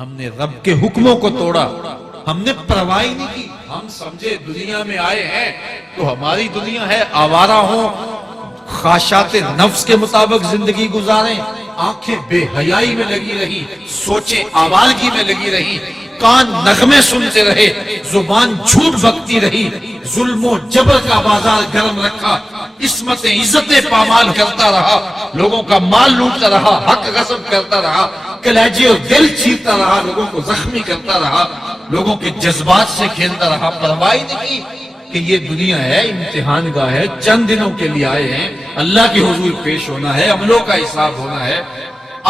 ہم نے رب کے حکموں کو توڑا، ہم نے پرواہ نہیں کی۔ ہم سمجھے دنیا میں آئے ہیں تو ہماری دنیا ہے، آوارہ ہوں، خواہشات نفس کے مطابق زندگی گزاریں، آنکھیں بے حیائی میں لگی رہی، سوچیں آوارگی میں لگی رہی، کان نغمے سنتے رہے، زبان جھوٹ بکتی رہی، ظلم و جبر کا بازار گرم رکھا، عصمتیں عزتیں پامال کرتا رہا، لوگوں کا مال لوٹتا رہا، حق غصب کرتا رہا، کلیجے اور دل چیرتا رہا، لوگوں کو زخمی کرتا رہا، لوگوں کے جذبات سے کھیلتا رہا، پرواہ نہیں کی کہ یہ دنیا ہے، امتحان گاہ ہے، چند دنوں کے لیے آئے ہیں، اللہ کے حضور پیش ہونا ہے، عملوں کا حساب ہونا ہے۔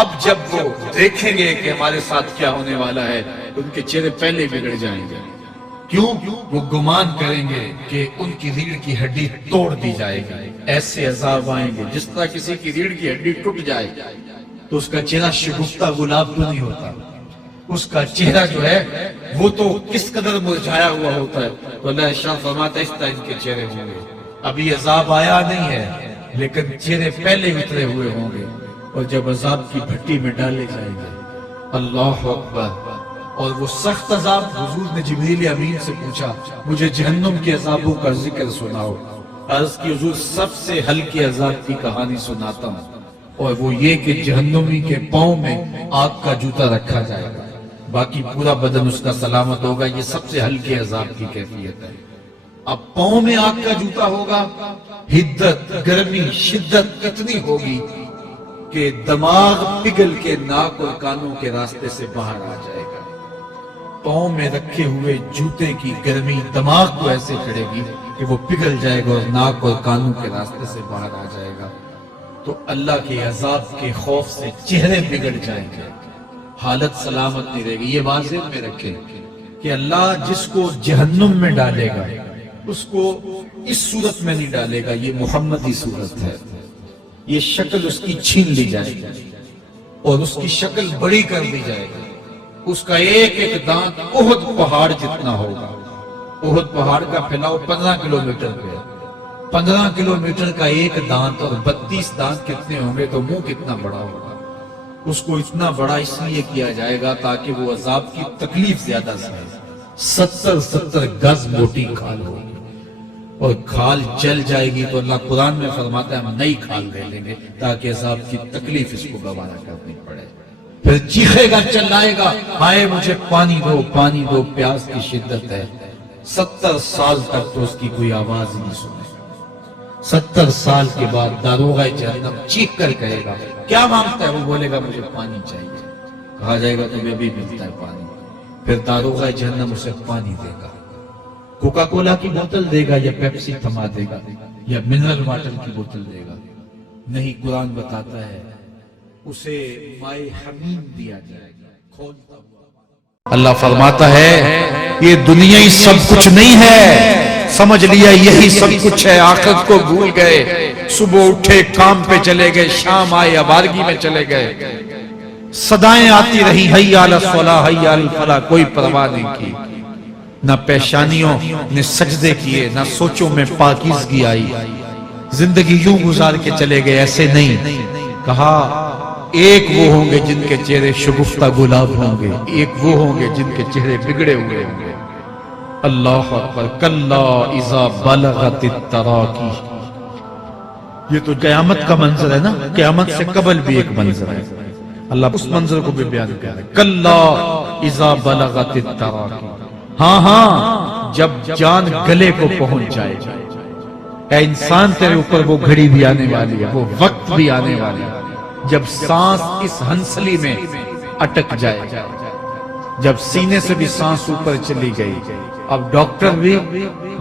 اب جب وہ دیکھیں گے کہ ہمارے ساتھ کیا ہونے والا ہے، ان کے چہرے پہلے بگڑ جائیں گے۔ کیوں؟ وہ گمان کریں گے کہ ان کی ریڑھ کی ہڈی توڑ دی جائے گی، ایسے عذاب آئیں گے جس طرح کسی کی ریڑھ کی ہڈی ٹوٹ جائے تو اس کا چہرہ شگفتہ گلاب تو نہیں ہوتا، اس کا چہرہ جو ہے وہ تو کس قدر مرجھایا ہوا ہوتا ہے۔ تو اللہ ارشاد فرماتا ہے اس طرح ان کے چہرے ہوں گے۔ ابھی عذاب آیا نہیں ہے لیکن چہرے پہلے اترے ہوئے ہوں گے، اور جب عذاب کی بھٹی میں ڈالے جائیں گے، اللہ اکبر، اور وہ سخت عذاب، حضور نے جبریل امین سے پوچھا مجھے جہنم کے عذابوں کا ذکر سناؤ۔ عرض کی حضور سب سے ہلکے عذاب کی کہانی سناتا ہوں، اور وہ یہ کہ جہنمی کے پاؤں میں آگ کا جوتا رکھا جائے گا، باقی پورا بدن اس کا سلامت ہوگا۔ یہ سب سے ہلکے عذاب کی کیفیت ہے۔ اب پاؤں میں آگ کا جوتا ہوگا، حدت، گرمی، شدت اتنی ہوگی کہ دماغ پگھل کے ناک اور کانوں کے راستے سے باہر آ جائے گا۔ پاؤں میں رکھے ہوئے جوتے کی گرمی دماغ کو ایسے چڑھے گی کہ وہ پگھل جائے گا اور ناک اور کانوں کے راستے سے باہر آ جائے گا۔ تو اللہ کے عذاب کے خوف سے چہرے بگڑ جائیں گے، حالت سلامت نہیں رہے گی۔ یہ واضح میں رکھیں کہ اللہ جس کو جہنم میں ڈالے گا اس کو اس صورت میں نہیں ڈالے گا، یہ محمدی صورت ہے، یہ شکل اس کی چھین لی جائے گی اور اس کی شکل بڑی کر دی جائے گی۔ اس کا ایک ایک دانت احد پہاڑ جتنا ہوگا۔ احد پہاڑ کا پھیلاؤ 15 کلومیٹر پہ ہے، 15 کلومیٹر کا ایک دانت اور 32 دانت کتنے ہوں گے تو منہ کتنا بڑا ہوگا۔ اس کو اتنا بڑا اس لیے کیا جائے گا تاکہ وہ عذاب کی تکلیف زیادہ سہے۔ 70 گز موٹی کھال ہوگی اور کھال جل جائے گی تو اللہ قرآن میں فرماتا ہے ہم نئی کھال دے لیں گے تاکہ عذاب کی تکلیف اس کو گوارا کرنی پڑے۔ پھر چیخے گا، چلائے گا، ہائے مجھے پانی دو، پانی دو، پیاس کی شدت ہے۔ 70 سال تک تو اس کی کوئی آواز نہیں سنے۔ 70 سال کے بعد داروغہ جہنم چیخ کر کہے گا کیا مانگتا ہے؟ وہ بولے گا مجھے پانی چاہیے۔ کہا جائے گا تمہیں بھی ملتا ہے پانی۔ پھر داروغہ جہنم اسے پانی دے گا، کوکا کولا کی بوتل دے گا یا پیپسی تھما دے گا یا منرل واٹر کی بوتل دے گا؟ نہیں، قرآن بتاتا ہے اسے مائے حمیم دیا جائے گا، کھولتا ہوا۔ اللہ فرماتا ہے یہ دنیا ہی سب کچھ نہیں ہے، سمجھ لیا یہی سب کچھ ہے، آخرت کو بھول گئے، صبح اٹھے کام پہ چلے گئے، شام آئے آوارگی میں چلے گئے، صدائیں آتی رہی حی علی الصلاۃ حی علی الفلاح، کوئی پرواہ نہیں کی، نہ پیشانیوں نے سجدے کیے، نہ سوچوں میں پاکیزگی آئی، زندگی یوں گزار کے چلے گئے۔ ایسے نہیں، کہا ایک وہ ہوں گے جن کے چہرے شگفتہ گلاب ہوں گے، ایک وہ ہوں گے جن کے چہرے بگڑے ہوئے ہوں گے۔ اللہ اکبر، کلا اذا بلغت التراقی، یہ تو قیامت کا منظر ہے نا، قیامت سے قبل بھی ایک منظر ہے، اللہ اس منظر کو بھی بیان کر رہا ہے۔ کلا اذا بلغت التراقی، ہاں جب جان گلے کو پہنچ جائے، اے انسان تیرے اوپر وہ گھڑی بھی آنے والی ہے، وہ وقت بھی آنے والی ہے جب سانس اس ہنسلی میں اٹک جائے، جب سینے سے بھی سانس اوپر چلی گئی، اب ڈاکٹر بھی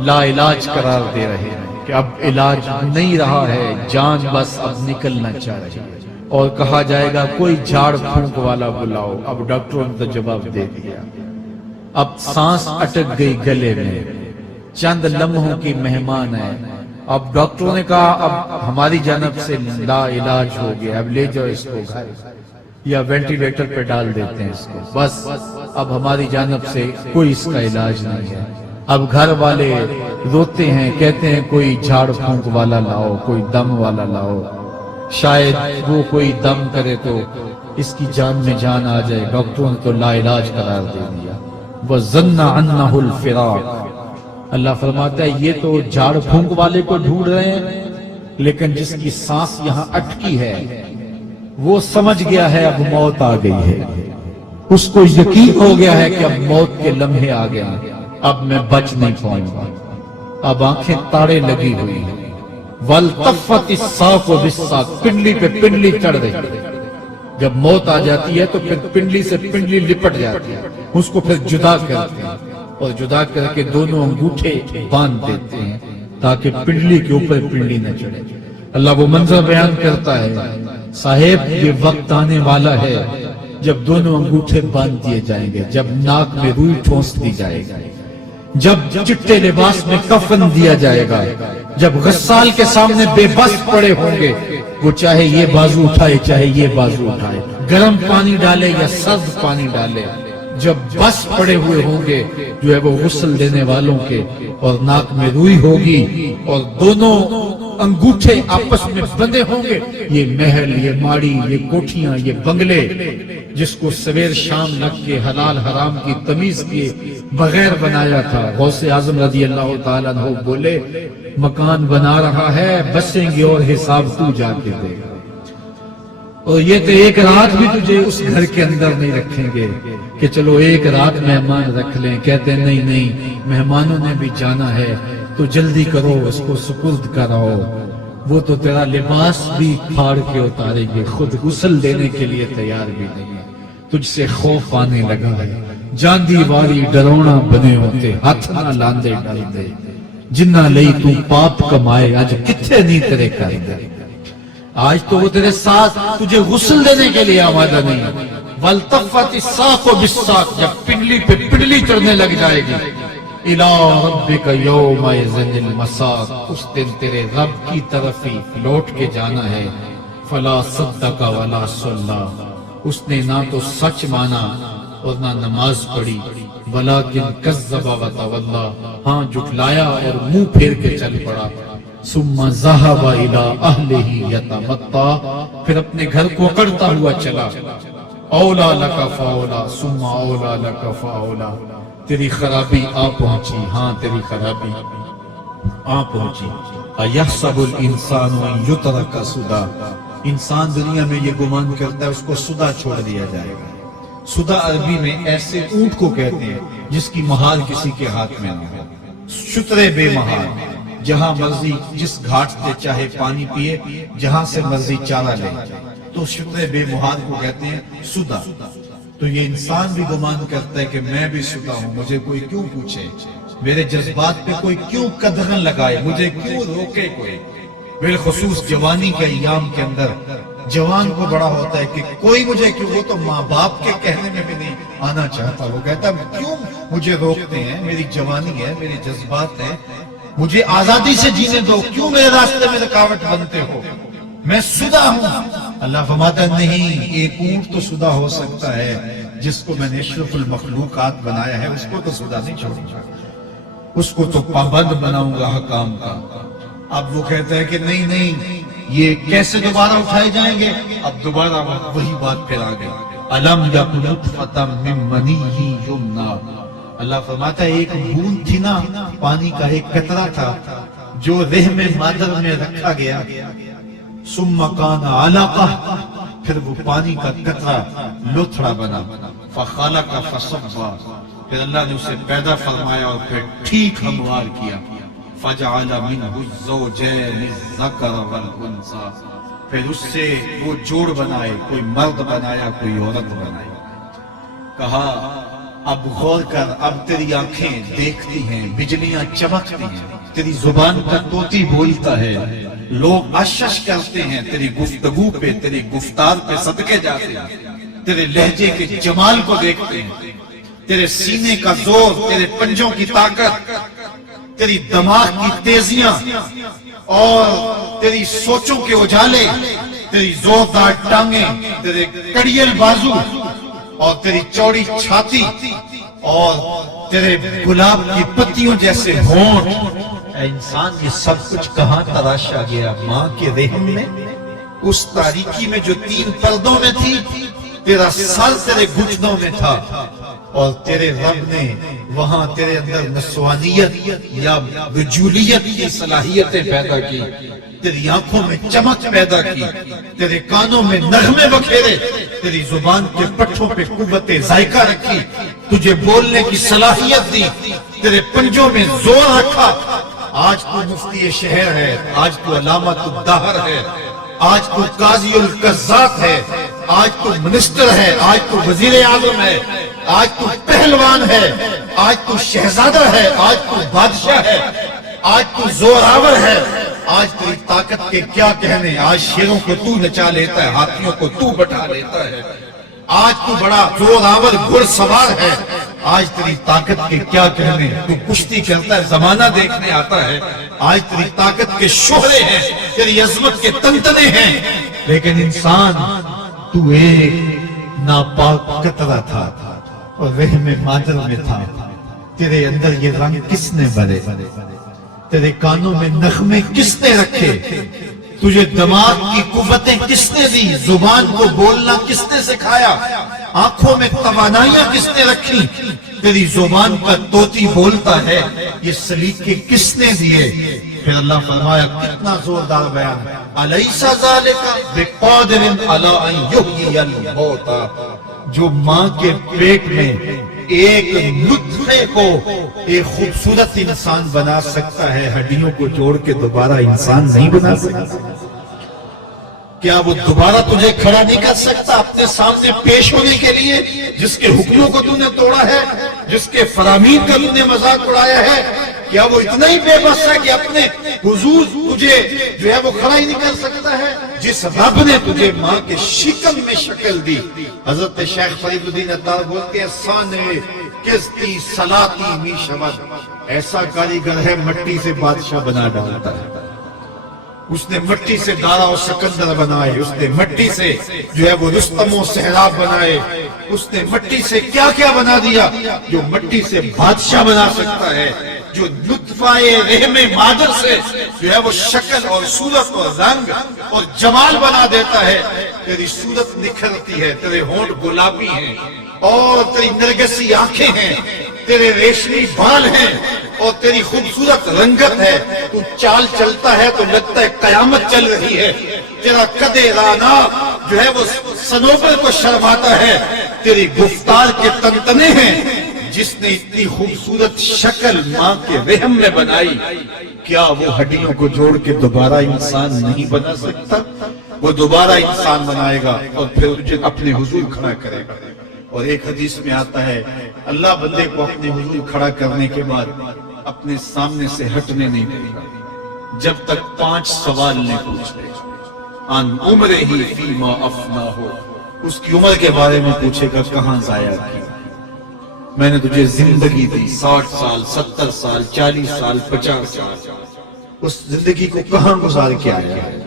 لا علاج قرار دے رہے ہیں کہ اب علاج نہیں رہا ہے، جان بس اب نکلنا چاہ رہی ہے، اور کہا جائے گا کوئی جھاڑ پھونک والا بلاؤ۔ اب ڈاکٹروں نے تو جواب دے دیا، اب سانس اٹک گئی گلے میں، چند لمحوں کی مہمان ہے۔ اب ڈاکٹروں نے کہا اب ہماری جانب سے لا علاج ہو گیا، اب لے جاؤ اس کو گھر یا وینٹیلیٹر پہ ڈال دیتے ہیں اس کو، بس اب ہماری جانب سے کوئی اس کا علاج نہیں ہے۔ اب گھر والے روتے ہیں، کہتے ہیں کوئی جھاڑ پھونک والا لاؤ، کوئی دم والا لاؤ، شاید وہ کوئی دم کرے تو اس کی جان میں جان آ جائے، ڈاکٹروں نے تو لا علاج قرار دے دیا۔ وَظَنَّ عَنَّهُ الْفِرَاقُ، اللہ فرماتا ہے یہ تو جھاڑ پھونک والے کو ڈھونڈ رہے ہیں، لیکن جس کی سانس یہاں اٹکی ہے وہ سمجھ گیا ہے اب موت آ گئی ہے، اس کو یقین ہو گیا ہے کہ اب موت کے لمحے آ گئے ہیں، اب میں بچ نہیں پاؤں گا، اب آنکھیں تاڑے لگی ہوئی ہیں۔ وَالْتَفَّتِ السَّاقُ بِالسَّاقِ، پنڈلی پہ پنڈلی چڑھ رہی، جب موت آ جاتی ہے تو پھر پنڈلی سے پنڈلی لپٹ جاتی ہے، اس کو پھر جدا کرتے ہیں اور جدا کر کے دونوں انگوٹھے باندھ دیتے ہیں تاکہ پنڈلی کے اوپر پنڈلی نہ چڑھے۔ اللہ وہ منظر بیان کرتا ہے، صاحب یہ وقت آنے والا ہے جب دونوں انگوٹھے باندھ دیے جائیں گے، جب ناک میں روئی ٹھونس دی جائے گا، جب چٹے لباس میں کفن دیا جائے گا، جب غسال کے سامنے بے بس پڑے ہوں گے، وہ چاہے یہ بازو اٹھائے چاہے یہ بازو اٹھائے، گرم پانی ڈالے یا سرد پانی ڈالے، جب بس پڑے ہوئے ہوں گے جو ہے وہ غسل دینے والوں کے، اور ناک میں روئی ہوگی اور دونوں انگوٹھے آپس میں بندے ہوں گے، یہ محل، یہ ماڑی، یہ کوٹھیاں، یہ بنگلے جس کو سویر شام لگ کے حلال حرام کی تمیز کیے بغیر بنایا تھا، غوث اعظم رضی اللہ تعالیٰ عنہ بولے مکان بنا رہا ہے، بسیں گے اور حساب تو جا کے دے گا، اور یہ تو ایک رات بھی تجھے اس گھر کے اندر نہیں رکھیں گے کہ چلو ایک رات مہمان رکھ لیں، کہتے ہیں نہیں نہیں مہمانوں نے بھی جانا ہے تو جلدی کرو اس کو سپرد کراؤ، وہ تو تیرا لباس بھی پھاڑ کے اتارے گے، خود غسل دینے کے لیے تیار بھی نہیں، تجھ سے خوف آنے لگا ہے، جاندی واری ڈرونا بنے ہوتے، ہاتھ نہ لاندے ڈال دے، جنہ لئی تو پاپ کمائے آج کتھے نہیں تیرے کر دے، آج تو وہ تیرے ساتھ تجھے غسل دینے کے لیے آمادہ نہیں۔ وَالْتَفَّتِ السَّاقُ بِالسَّاقِ، جب پنڈلی پہ پنڈلی چڑھنے لگ جائے گی، إِلَىٰ رَبِّكَ يَوْمَئِذٍ الْمَسَاقُ، اس دن تیرے رب کی طرف ہی لوٹ کے جانا ہے۔ فَلَا صَدَّقَ وَلَا صَلَّىٰ، اس نے نہ تو سچ مانا اور نہ نماز پڑھی، وَلَٰكِنْ كَذَّبَ وَتَوَلَّىٰ، ہاں جھٹلایا اور منہ پھیر کے چل پڑا۔ ثُمَّ ذَهَبَ إِلَىٰ أَهْلِهِ يَتَمَطَّىٰ، پھر اپنے گھر کو اکڑتا ہوا چلا۔ اولا لک فاولا ثم اولا لک فاولا، تیری خرابی آ پہنچی، ہاں تیری خرابی آ پہنچی۔ اَيَحْسَبُ الْإِنسَانُ أَن يُتْرَكَ سُدًى، انسان دنیا میں یہ گمان کرتا ہے اس کو سدا چھوڑ دیا جائے گا۔ سدا عربی میں ایسے اونٹ کو کہتے ہیں جس کی مہار کسی کے ہاتھ میں نہ ہو، شترے بے مہار، جہاں مرضی جس گھاٹ سے چاہے پانی پیے، جہاں سے مرضی چارہ لے، تو شترے بے مہار کو کہتے ہیں سدا۔ تو یہ انسان بھی گمان کرتا ہے کہ میں بھی سدا ہوں، مجھے کوئی کیوں پوچھے، میرے جذبات پہ کوئی کیوں قدغن لگائے، مجھے کیوں روکے کوئی۔ بالخصوص جوانی کے ایام کے اندر جوان کو بڑا ہوتا ہے کہ کوئی مجھے کیوں، وہ تو ماں باپ کے کہنے میں بھی نہیں آنا چاہتا، وہ کہتا ہے کیوں مجھے روکتے ہیں، میری جوانی ہے، میرے جذبات ہیں، مجھے آزادی سے جینے دو، کیوں میرے راستے میں رکاوٹ بنتے ہو، میں سدا ہوں۔ اللہ فرماتا ہے نہیں، ایک اونٹ تو سدا ہو سکتا ہے، جس کو میں نے اشرف المخلوقات بنایا ہے، اس کو تو سدا نہیں چھوڑوں گا، اس کو تو پابند بناؤں گا حکام کا۔ اب وہ کہتا ہے کہ نہیں نہیں، یہ کیسے دوبارہ اٹھائے جائیں گے؟ اب دوبارہ وہی بات پھر آ گئی، الم یک نطفۃ من منی یمنی، اللہ فرماتا ہے ایک بوند تھی نا، پانی کا ایک قطرہ تھا جو رحم مادر میں رکھا گیا، ثم کان علقہ، پھر وہ پانی کا قطرہ لوتھڑا بنا، فخلق فسوى، پھر اللہ نے اسے پیدا فرمایا اور پھر ٹھیک ہموار کیا، فجعل منہ الزوجین الذکر والانثى، پھر اس سے وہ جوڑ بنائے، کوئی مرد بنایا کوئی عورت بنائی۔ کہا اب غور کر، اب تیری آنکھیں دیکھتی ہیں، بجلیاں چمکتی ہیں، تیری زبان کا طوطی بولتا ہے، لوگ اشش کرتے ہیں تیری گفتگو پہ، تیری گفتار پہ صدقے جاتے ہیں، تیرے لہجے کے جمال کو دیکھتے ہیں، تیرے سینے کا زور، تیرے پنجوں کی طاقت، تیری دماغ کی تیزیاں اور تیری سوچوں کے اجالے، تیری زوردار ٹانگیں، تیرے کڑیل بازو اور تیری چوڑی چھاتی اور تیرے گلاب کی پتیوں جیسے ہونٹ، اے انسان یہ سب کچھ کہاں تراشا گیا؟ ماں کے رحم میں، اس تاریکی میں جو 3 پردوں میں تھی، تیرا سر تیرے گھٹنوں میں تھا اور تیرے رب نے وہاں تیرے اندر نسوانیت یا رجولیت کی صلاحیتیں پیدا کی، تیری آنکھوں میں چمک پیدا کی، تیرے کانوں میں نغمے بکھیرے، تیری زبان کے پٹھوں پہ قوت ذائقہ رکھی، تجھے بولنے کی صلاحیت دی، تیرے پنجوں میں زور رکھا۔ آج تو مفتی شہر ہے، آج تو علامت الدہر ہے، آج تو قاضی القضات ہے، آج تو منسٹر ہے، آج تو وزیر اعظم ہے، آج تو پہلوان ہے، آج تو شہزادہ ہے، آج تو بادشاہ ہے، آج تو زوراور ہے، آج تیری طاقت کے کیا کہنے، آج شیروں کو تو نچا لیتا ہے، ہاتھیوں کو تو بٹھا لیتا ہے، آج تو بڑا زوراور گھڑ سوار ہے، آج تیری طاقت کے کیا کہنے، تو کشتی کرتا ہے، زمانہ دیکھنے آتا ہے، آج تیری طاقت کے شہرے ہیں، تیری عظمت کے تنتنے ہیں، لیکن انسان تو ایک ناپاک قطرہ تھا اور رحم مادر میں تھا۔ تیرے اندر یہ رنگ کس نے بھرے، تیرے کانوں میں نغمے کس نے رکھے، تجھے دماغ کی قوتیں کس نے دی، زبان کو بولنا کس نے سکھایا، آنکھوں میں توانائیاں کس نے رکھی، تیری زبان پر طوطی بولتا ہے، یہ سلیقے کس نے دیے۔ پھر اللہ فرمایا کتنا زوردار بیان، الیس ذالک بقادر علی ان یحیی الموتى، جو ماں کے پیٹ میں ایک نطفے کو ایک خوبصورت انسان بنا سکتا ہے، ہڈیوں کو جوڑ کے دوبارہ انسان نہیں بنا سکتا؟ کیا وہ دوبارہ تجھے کھڑا نہیں کر سکتا اپنے سامنے پیش ہونے کے لیے، جس کے حکموں کو تو نے توڑا ہے، جس کے فرامین کا تو نے مذاق اڑایا ہے؟ کیا وہ اتنا ہی بے بس ہے کہ اپنے حضور تجھے جو ہے وہ کھڑا ہی نہیں کر سکتا ہے؟ جس رب نے تجھے ماں کے شکم میں شکل دی، حضرت شیخ فرید الدین عطار بولتے ہیں سانے کستی سلاتی می شود، ایسا کاریگر ہے مٹی سے بادشاہ بنا ڈالتا ہے۔ اس نے مٹی سے دارا و سکندر بنائے، اس نے مٹی سے جو ہے وہ رستم و سہراب بنائے، اس نے مٹی سے کیا کیا بنا دیا جو مٹی سے بادشاہ بنا سکتا ہے، جو نطفہ رحم مادر سے جو ہے وہ شکل اور صورت اور رنگ اور جمال بنا دیتا ہے۔ تیری صورت نکھرتی ہے، تیرے ہونٹ گلابی ہیں اور تیری نرگسی آنکھیں ہیں، تیرے ریشمی بال ہیں اور تیری خوبصورت رنگت ہے، تو چال چلتا ہے تو لگتا ہے قیامت چل رہی ہے، تیرا قد رانا جو ہے وہ صنوبر کو شرماتا ہے، تیری گفتار کے تنتنے ہیں۔ جس نے اتنی خوبصورت شکل ماں کے رحم میں بنائی، کیا وہ ہڈیوں کو جوڑ کے دوبارہ انسان نہیں بنا سکتا؟ وہ دوبارہ انسان بنائے گا اور پھر تجھے اپنے حضور کھڑا کرے گا۔ اور ایک حدیث میں آتا ہے اللہ بندے کو اپنے حضور کھڑا کرنے کے بعد اپنے سامنے سے ہٹنے نہیں دے گا جب تک 5 سوال نہیں پوچھے۔ ان عمرہ ہی فیما افنا ہو، اس کی عمر کے بارے میں پوچھے گا کہاں ضائع کی، میں نے تجھے زندگی دی 60 سال 70 سال 40 سال 50 سال، اس زندگی کو کہاں گزار کے آیا ہے۔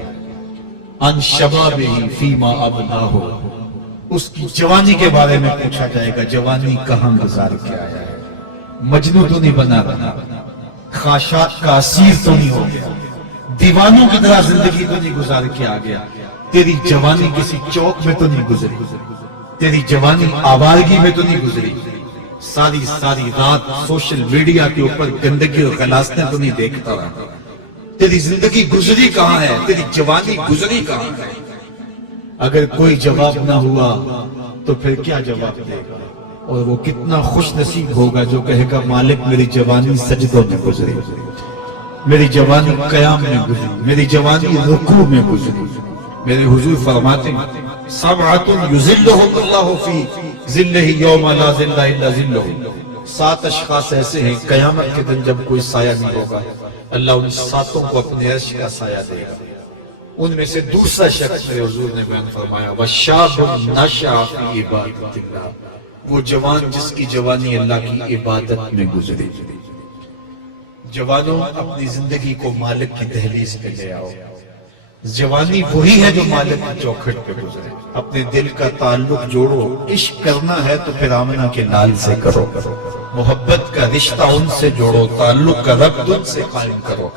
ان شبابہ فیما ابلا ہو، اس کی جوانی کے بارے میں پوچھا جائے گا، جوانی کہاں گزار کے آیا ہے، مجنوں تو نہیں بنا، خواہشات کا اسیر تو نہیں ہو گیا، دیوانوں کی طرح زندگی تو نہیں گزار کے آ گیا۔ تیری جوانی کسی چوک میں تو نہیں گزری، تیری جوانی آوارگی میں تو نہیں گزری، ساری رات سوشل میڈیا کے اوپر گندگی اور غلاظتیں تو نہیں دیکھتا رہا۔ تیری زندگی گزری کہاں ہے، تیری جوانی گزری کہاں ہے؟ اگر کوئی جواب نہ ہوا تو پھر کیا جواب دے گا؟ اور وہ کتنا خوش نصیب ہوگا جو کہے گا مالک میری جوانی سجدوں میں گزری، میری جوانی قیام میں گزری، میری جوانی رکوع میں گزری۔ میرے حضور فرماتے ہیں سبعۃ یظلھم اللہ فی ظلہ یوم لا ظل الا ظلہ، 7 اشخاص ایسے ہیں قیامت کے دن جب کوئی سایہ نہیں ہوگا، اللہ ان 7 کو اپنے عرش کا سایہ دے گا۔ ان میں سے دوسرا شخص میرے حضور نے بیان فرمایا وَشَابٌ نَشَأَ فِي عِبَادَتِ اللَّهِ، وہ جوان جس کی جوانی اللہ کی عبادت میں گزری۔ جوانوں اپنی زندگی کو مالک کی دہلیز پہ لے آؤ، جوانی وہی ہے جو مالک کی چوکھٹ پہ گزرے۔ اپنے دل کا تعلق جوڑو، عشق کرنا ہے تو پھر آمنہ کے لال سے کرو، محبت کا رشتہ ان سے جوڑو، تعلق کا ربط ان سے قائم کرو،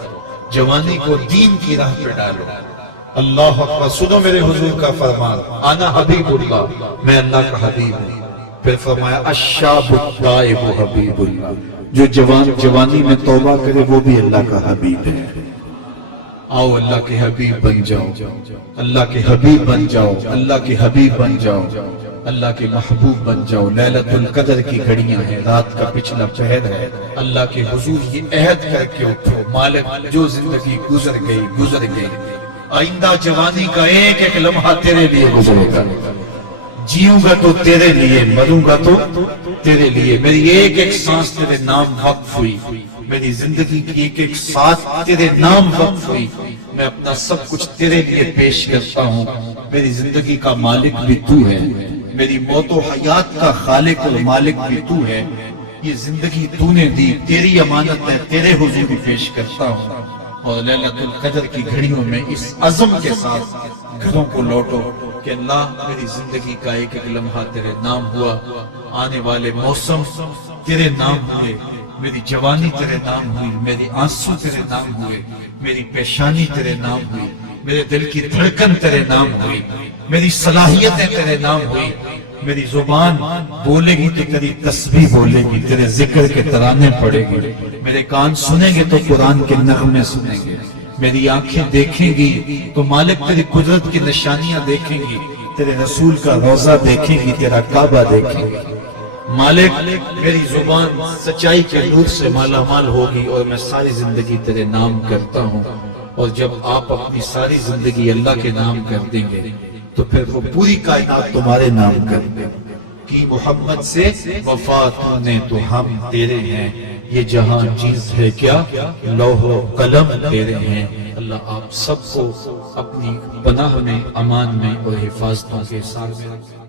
جوانی کو دین کی راہ پہ ڈالو، اللہ اکبر، سنو میرے حضور کا فرمان، انا حبیب اللہ، میں اللہ کا حبیب ہوں۔ پھر فرمایا الشاب التائب حبیب اللہ، جو جوانی میں توبہ کرے وہ بھی اللہ کا حبیب ہے۔ آؤ اللہ کے حبیب بن جاؤ، اللہ کے حبیب بن جاؤ، اللہ کے حبیب بن جاؤ، اللہ کے محبوب بن جاؤ۔ لیلۃ القدر کی گھڑیاں ہیں، رات کا پچھلا پہر ہے، اللہ کے حضور یہ عہد کر کے اٹھو، مالک جو زندگی گزر گئی، آئندہ جوانی کا ایک ایک لمحہ تیرے لیے گزرے گا، جیوں گا تو تیرے لیے، مروں گا تو تیرے لیے، میری ایک ایک سانس تیرے نام وقف ہوئی، میری زندگی کی ایک ایک ساتھ تیرے نام وقف ہوئی، میں اپنا سب کچھ تیرے لیے پیش کرتا ہوں۔ میری زندگی کا مالک بھی تو ہے، میری موت و حیات کا خالق اور مالک بھی تو ہے، یہ زندگی تو نے دی، تیری امانت ہے، تیرے حضور بھی پیش کرتا ہوں۔ اور لیلۃ القدر کی گھڑیوں میں اس عزم کے ساتھ گھروں کو لوٹو کہ اللہ میری زندگی کا ایک ایک لمحہ تیرے نام ہوا، آنے والے موسم تیرے نام ہوئے، میری جوانی تیرے نام ہوئی، میری آنسو تیرے نام ہوئے، میری پیشانی تیرے نام ہوئی، میرے دل کی دھڑکن تیرے نام ہوئی، میری صلاحیتیں تیرے نام ہوئی، میری زبان بولے گی تو تیری تسبیح بولے گی، تیرے ذکر کے ترانے پڑے گی، میرے کان سنیں گے تو قرآن کے نغمے سنیں گے، میری آنکھیں دیکھیں گی تو مالک تیری قدرت کی نشانیاں دیکھیں گی، تیرے رسول کا روضہ دیکھیں گی، تیرا کعبہ دیکھیں گی۔ مالک میری زبان سچائی کے نور سے مالا مال ہوگی اور میں ساری زندگی تیرے نام کرتا ہوں، اور جب آپ اپنی ساری زندگی اللہ کے نام کر دیں گے تو پھر وہ پوری کائنات تمہارے نام کر دیں گے کہ محمد سے وفات نے تو ہم تیرے ہیں، یہ جہاں چیز ہے کیا لوح و قلم تیرے ہیں۔ اللہ آپ سب کو اپنی پناہ میں، امان میں اور حفاظتوں کے ساتھ